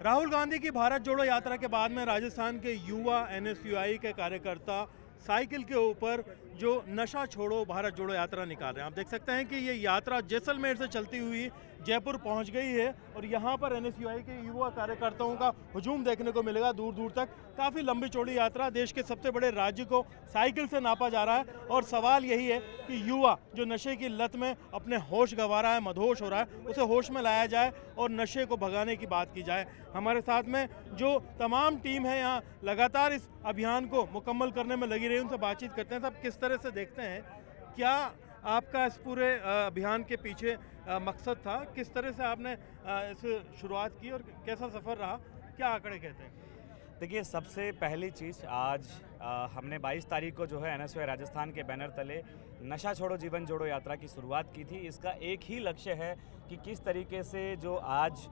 राहुल गांधी की भारत जोड़ो यात्रा के बाद में राजस्थान के युवा एनएसयूआई के कार्यकर्ता साइकिल के ऊपर जो नशा छोड़ो भारत जोड़ो यात्रा निकाल रहे हैं। आप देख सकते हैं कि ये यात्रा जैसलमेर से चलती हुई जयपुर पहुंच गई है और यहाँ पर एनएसयूआई के युवा कार्यकर्ताओं का हुजूम देखने को मिलेगा। दूर दूर तक काफ़ी लंबी चौड़ी यात्रा, देश के सबसे बड़े राज्य को साइकिल से नापा जा रहा है और सवाल यही है कि युवा जो नशे की लत में अपने होश गंवा रहा है, मदहोश हो रहा है, उसे होश में लाया जाए और नशे को भगाने की बात की जाए। हमारे साथ में जो तमाम टीम है यहाँ लगातार इस अभियान को मुकम्मल करने में लगी रही, उनसे बातचीत करते हैं। सब किस तरह से देखते हैं, क्या आपका इस पूरे अभियान के पीछे मकसद था, किस तरह से आपने इस शुरुआत की और कैसा सफ़र रहा, क्या आंकड़े कहते हैं? देखिए, सबसे पहली चीज़ आज हमने 22 तारीख को जो है एनएसयूआई राजस्थान के बैनर तले नशा छोड़ो जीवन जोड़ो यात्रा की शुरुआत की थी। इसका एक ही लक्ष्य है कि किस तरीके से जो आज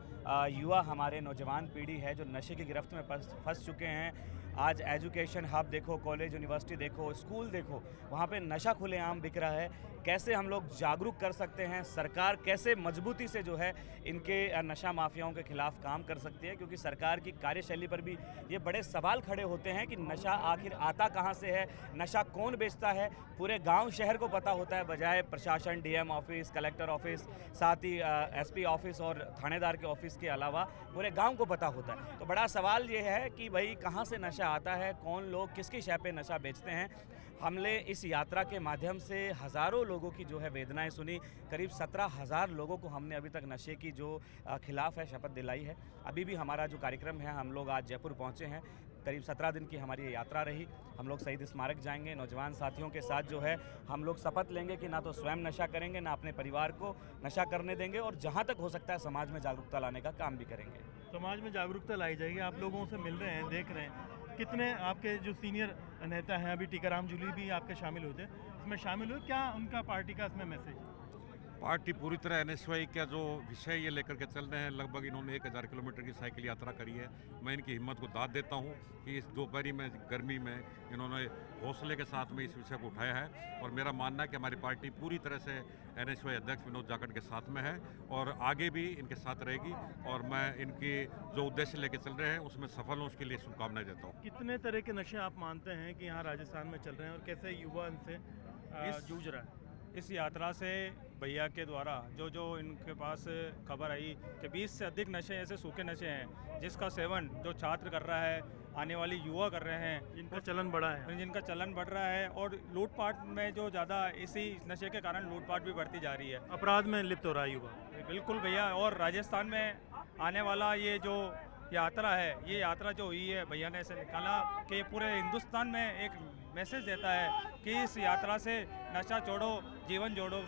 युवा हमारे नौजवान पीढ़ी है जो नशे की गिरफ्त में फंस चुके हैं। आज एजुकेशन हब देखो, कॉलेज यूनिवर्सिटी देखो, स्कूल देखो, वहाँ पे नशा खुलेआम बिक रहा है। कैसे हम लोग जागरूक कर सकते हैं, सरकार कैसे मजबूती से जो है इनके नशा माफियाओं के खिलाफ काम कर सकती है, क्योंकि सरकार की कार्यशैली पर भी ये बड़े सवाल खड़े होते हैं कि नशा आखिर आता कहाँ से है, नशा कौन बेचता है। पूरे गांव शहर को पता होता है, बजाय प्रशासन, डीएम ऑफिस, कलेक्टर ऑफिस, साथ ही एसपी ऑफिस और थानेदार के ऑफिस के अलावा पूरे गांव को पता होता है। तो बड़ा सवाल ये है कि भाई कहाँ से नशा आता है, कौन लोग किसकी शय पे नशा बेचते हैं। हमने इस यात्रा के माध्यम से हज़ारों लोगों की जो है वेदनाएं सुनी। करीब 17,000 लोगों को हमने अभी तक नशे की जो खिलाफ है शपथ दिलाई है। अभी भी हमारा जो कार्यक्रम है, हम लोग आज जयपुर पहुंचे हैं। करीब 17 दिन की हमारी ये यात्रा रही। हम लोग शहीद स्मारक जाएंगे, नौजवान साथियों के साथ जो है हम लोग शपथ लेंगे कि ना तो स्वयं नशा करेंगे, ना अपने परिवार को नशा करने देंगे, और जहाँ तक हो सकता है समाज में जागरूकता लाने का काम भी करेंगे। समाज में जागरूकता लाई जाएगी। आप लोगों से मिल रहे हैं, देख रहे हैं, कितने आपके जो सीनियर नेता हैं, अभी टीकाराम जूली भी आपके शामिल होते हैं, इसमें शामिल हुए, क्या उनका पार्टी का इसमें मैसेज? पार्टी पूरी तरह एनएसयूआई का जो विषय ये लेकर के चल रहे हैं। लगभग इन्होंने 1000 किलोमीटर की साइकिल यात्रा करी है। मैं इनकी हिम्मत को दाद देता हूँ कि इस दोपहरी में, गर्मी में इन्होंने हौसले के साथ में इस विषय को उठाया है। और मेरा मानना है कि हमारी पार्टी पूरी तरह से एनएसयूआई अध्यक्ष विनोद जाखड़ के साथ में है और आगे भी इनके साथ रहेगी। और मैं इनकी जो उद्देश्य लेके चल रहे हैं उसमें सफल हूँ, उसके लिए शुभकामनाएं देता हूँ। कितने तरह के नशे आप मानते हैं कि यहाँ राजस्थान में चल रहे हैं और कैसे युवा इनसे जूझ रहा है? इस यात्रा से भैया के द्वारा जो इनके पास खबर आई कि 20 से अधिक नशे ऐसे सूखे नशे हैं जिसका सेवन जो छात्र कर रहा है, आने वाली युवा कर रहे हैं, जिनका चलन बढ़ा है, जिनका चलन बढ़ रहा है, और लूटपाट में जो ज़्यादा इसी नशे के कारण लूटपाट भी बढ़ती जा रही है, अपराध में लिप्त हो रहा है युवा। बिल्कुल भैया। और राजस्थान में आने वाला ये जो यात्रा है, ये यात्रा जो हुई है, भैया ने ऐसे निकाला कि पूरे हिंदुस्तान में एक मैसेज देता है कि इस यात्रा से नशा छोड़ो जीवन जोड़ो,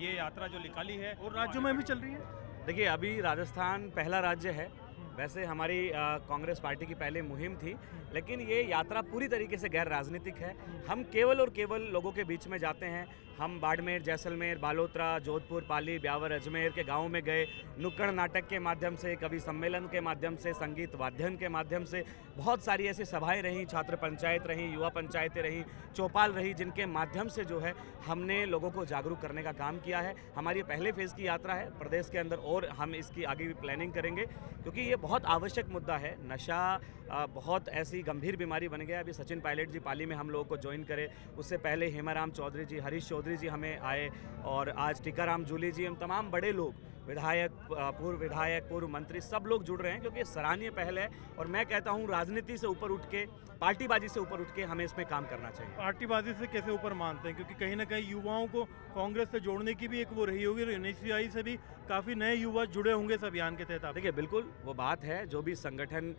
ये यात्रा जो निकाली है। और राज्यों में भी चल रही है। देखिए, अभी राजस्थान पहला राज्य है। वैसे हमारी कांग्रेस पार्टी की पहले मुहिम थी, लेकिन ये यात्रा पूरी तरीके से गैर राजनीतिक है। हम केवल और केवल लोगों के बीच में जाते हैं। हम बाड़मेर, जैसलमेर, बालोतरा, जोधपुर, पाली, ब्यावर, अजमेर के गाँव में गए। नुक्कड़ नाटक के माध्यम से, कवि सम्मेलन के माध्यम से, संगीत वाद्यन के माध्यम से बहुत सारी ऐसी सभाएं रहीं, छात्र पंचायत रहीं, युवा पंचायतें रहीं, चौपाल रही, जिनके माध्यम से जो है हमने लोगों को जागरूक करने का काम किया है। हमारी पहले फेज़ की यात्रा है प्रदेश के अंदर, और हम इसकी आगे भी प्लानिंग करेंगे, क्योंकि ये बहुत आवश्यक मुद्दा है। नशा बहुत ऐसी गंभीर बीमारी बन गया। अभी सचिन पायलट जी पाली में हम लोगों को ज्वाइन करे, उससे पहले हेमाराम चौधरी जी, हरीश चौधरी जी हमें आए, और आज टीकाराम जूली जी, हम तमाम बड़े लोग, विधायक, पूर्व मंत्री, सब लोग जुड़ रहे हैं, क्योंकि सराहनीय पहल है। और मैं कहता हूं, राजनीति से ऊपर उठ के, पार्टीबाजी से ऊपर उठ के हमें इसमें काम करना चाहिए। पार्टीबाजी से कैसे ऊपर मानते हैं, क्योंकि कहीं ना कहीं युवाओं को कांग्रेस से जोड़ने की भी एक वो रही होगी, एनएसयूआई से भी काफ़ी नए युवा जुड़े होंगे इस अभियान के तहत। देखिए, बिल्कुल वो बात है, जो भी संगठन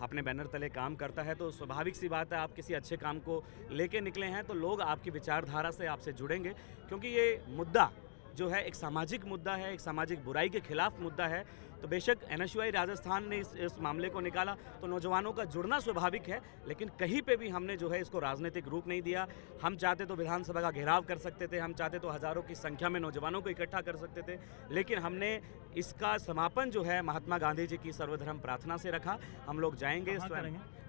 अपने बैनर तले काम करता है तो स्वाभाविक सी बात है, आप किसी अच्छे काम को लेके निकले हैं तो लोग आपकी विचारधारा से आपसे जुड़ेंगे, क्योंकि ये मुद्दा जो है एक सामाजिक मुद्दा है, एक सामाजिक बुराई के खिलाफ मुद्दा है। तो बेशक एनएसयूआई राजस्थान ने इस मामले को निकाला तो नौजवानों का जुड़ना स्वाभाविक है, लेकिन कहीं पे भी हमने जो है इसको राजनीतिक रूप नहीं दिया। हम चाहते तो विधानसभा का घेराव कर सकते थे, हम चाहते तो हज़ारों की संख्या में नौजवानों को इकट्ठा कर सकते थे, लेकिन हमने इसका समापन जो है महात्मा गांधी जी की सर्वधर्म प्रार्थना से रखा। हम लोग जाएंगे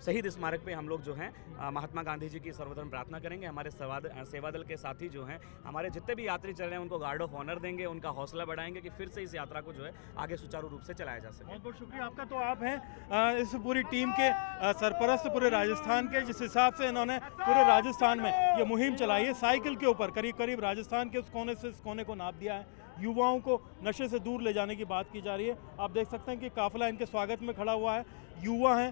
शहीद स्मारक पे, हम लोग जो हैं महात्मा गांधी जी की सर्वधर्म प्रार्थना करेंगे। हमारे सेवा दल के साथी जो हैं, हमारे जितने भी यात्री चल रहे हैं, उनको गार्ड ऑफ ऑनर देंगे, उनका हौसला बढ़ाएंगे कि फिर से इस यात्रा को जो है आगे सुचारू रूप रूप से चलाया जा सके। बहुत बहुत शुक्रिया आपका। तो आप हैं इस पूरी टीम के सरपरस्त पूरे राजस्थान के, जिस हिसाब से इन्होंने पूरे राजस्थान में ये मुहिम चलाई है साइकिल के ऊपर, करीब करीब राजस्थान के उस कोने से इस कोने को नाप दिया है, युवाओं को नशे से दूर ले जाने की बात की जा रही है। आप देख सकते हैं कि काफिला इनके स्वागत में खड़ा हुआ है, युवा हैं।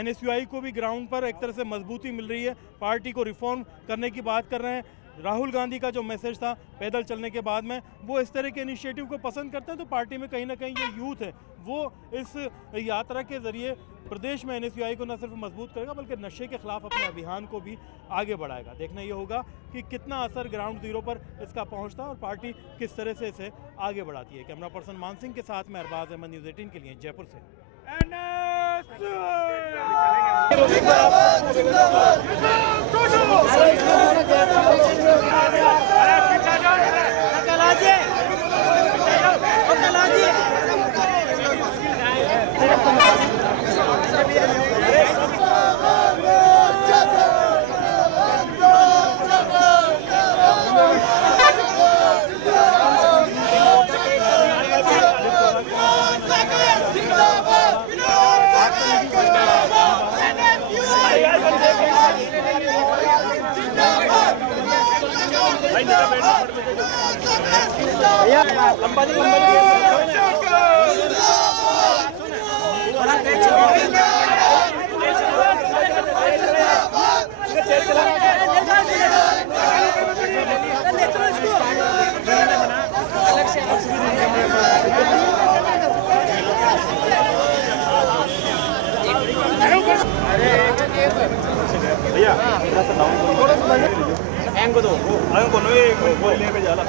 NSUI को भी ग्राउंड पर एक तरह से मजबूती मिल रही है, पार्टी को रिफॉर्म करने की बात कर रहे हैं। राहुल गांधी का जो मैसेज था पैदल चलने के बाद में, वो इस तरह के इनिशिएटिव को पसंद करते हैं। तो पार्टी में कहीं ना कहीं ये यूथ है वो इस यात्रा के ज़रिए प्रदेश में NSUI को न सिर्फ मजबूत करेगा बल्कि नशे के खिलाफ अपने अभियान को भी आगे बढ़ाएगा। देखना ये होगा कि कितना असर ग्राउंड जीरो पर इसका पहुंचता है और पार्टी किस तरह से इसे आगे बढ़ाती है। कैमरा पर्सन मान सिंह के साथ मैं अरबाज अहमद, न्यूज़ 18 के लिए जयपुर से।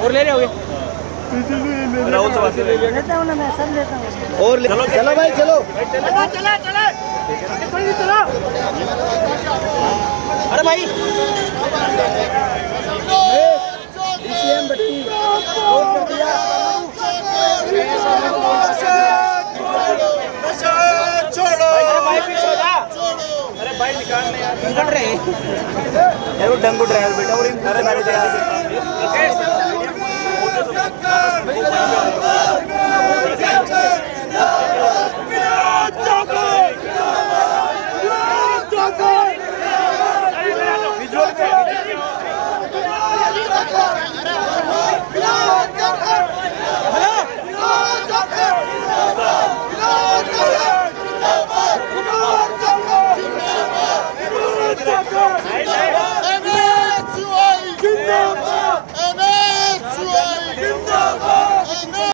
और ले रहे होगे राहुल से बात ले लेता हूँ ना, मैं सब लेता हूँ। और चलो चलो भाई चलो चलो चलो चलो चलो। अरे भाई अरे भाई निकालने यार निकल रहे हैं वो डंगू ड्राइवर बेटा। और